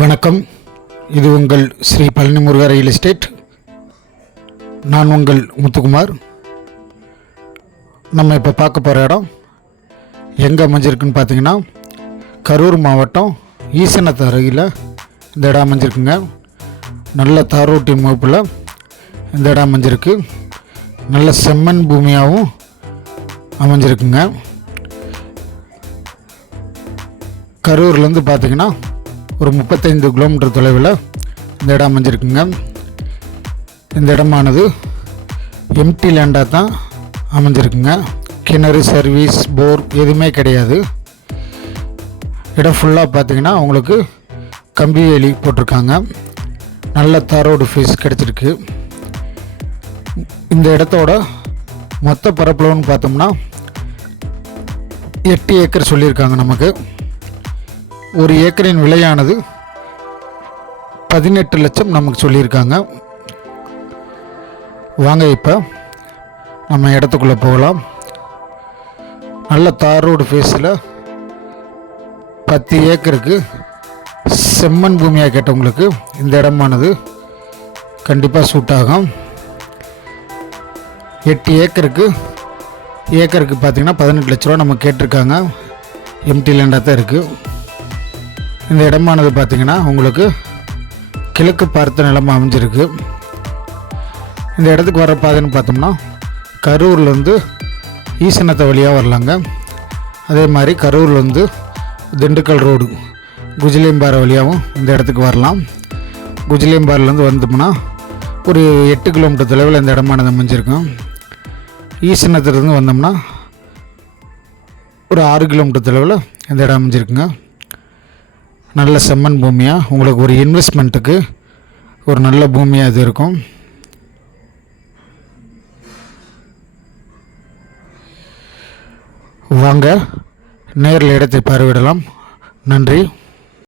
வணக்கம். இது உங்கள் ஸ்ரீ பழனி முருகா ரியல் எஸ்டேட். நான் உங்கள் முத்துக்குமார். நம்ம இப்போ பார்க்க போகிற இடம் எங்கே அமைஞ்சிருக்குன்னு பார்த்தீங்கன்னா, கரூர் மாவட்டம் ஈசனத்து அருகில் இந்த இடம் அமைஞ்சிருக்குங்க. நல்ல தாரோட்டி முகப்பில் இந்த இடம் அமைஞ்சிருக்கு. நல்ல செம்மண் பூமியாகவும் அமைஞ்சிருக்குங்க. கரூர்லேருந்து பார்த்தீங்கன்னா ஒரு 35 கிலோமீட்டர் தொலைவில் இந்த இடம் அமைஞ்சிருக்குங்க. இந்த இடமானது எம்டி லேண்டாக தான் அமைஞ்சிருக்குங்க. கிணறு, சர்வீஸ், போர் எதுவுமே கிடையாது. இடம் ஃபுல்லாக பார்த்தீங்கன்னா உங்களுக்கு கம்பி வேலி போட்டிருக்காங்க. நல்ல தாரோடு ஃபேஸ் கிடச்சிருக்கு. இந்த இடத்தோட மொத்த பரப்பளவுன்னு பார்த்தோம்னா 8 ஏக்கர் சொல்லியிருக்காங்க. நமக்கு ஒரு ஏக்கரின் விலையானது 18 லட்சம் நமக்கு சொல்லியிருக்காங்க. வாங்க இப்போ நம்ம இடத்துக்குள்ளே போகலாம். நல்ல தார் ரோடு ஃபேஸில் 10 ஏக்கருக்கு செம்மண் பூமியாக கேட்டவங்களுக்கு இந்த இடமானது கண்டிப்பாக சூட் ஆகும். 8 ஏக்கருக்கு பார்த்திங்கன்னா 18 லட்ச ரூபா நம்ம கேட்டிருக்காங்க. எம்டி லேண்டாக தான் இருக்குது. இந்த இடமானது பார்த்திங்கன்னா உங்களுக்கு கிழக்கு பார்த்த நிலமாக அமைஞ்சிருக்கு. இந்த இடத்துக்கு வர பாதைன்னு பார்த்தோம்னா கரூர்லேருந்து ஈசனத்தை வழியாக வரலாங்க. அதே மாதிரி கரூர்லேருந்து திண்டுக்கல் ரோடு குஜிலியம்பாறை வழியாகவும் இந்த இடத்துக்கு வரலாம். குஜிலியம்பாறைலேருந்து வந்தோம்னா ஒரு 8 கிலோமீட்டர் தொலைவில் இந்த இடமானது அமைஞ்சிருக்கும். ஈசனத்துலேருந்து வந்தோம்னா ஒரு 6 கிலோமீட்டர் தொலைவில் இந்த இடம் அமைஞ்சிருக்குங்க. நல்ல செம்மண் பூமியாக உங்களுக்கு ஒரு இன்வெஸ்ட்மெண்ட்டுக்கு ஒரு நல்ல பூமியாக இது இருக்கும். வாங்க நேரில் இடத்தை பார்வையிடலாம். நன்றி.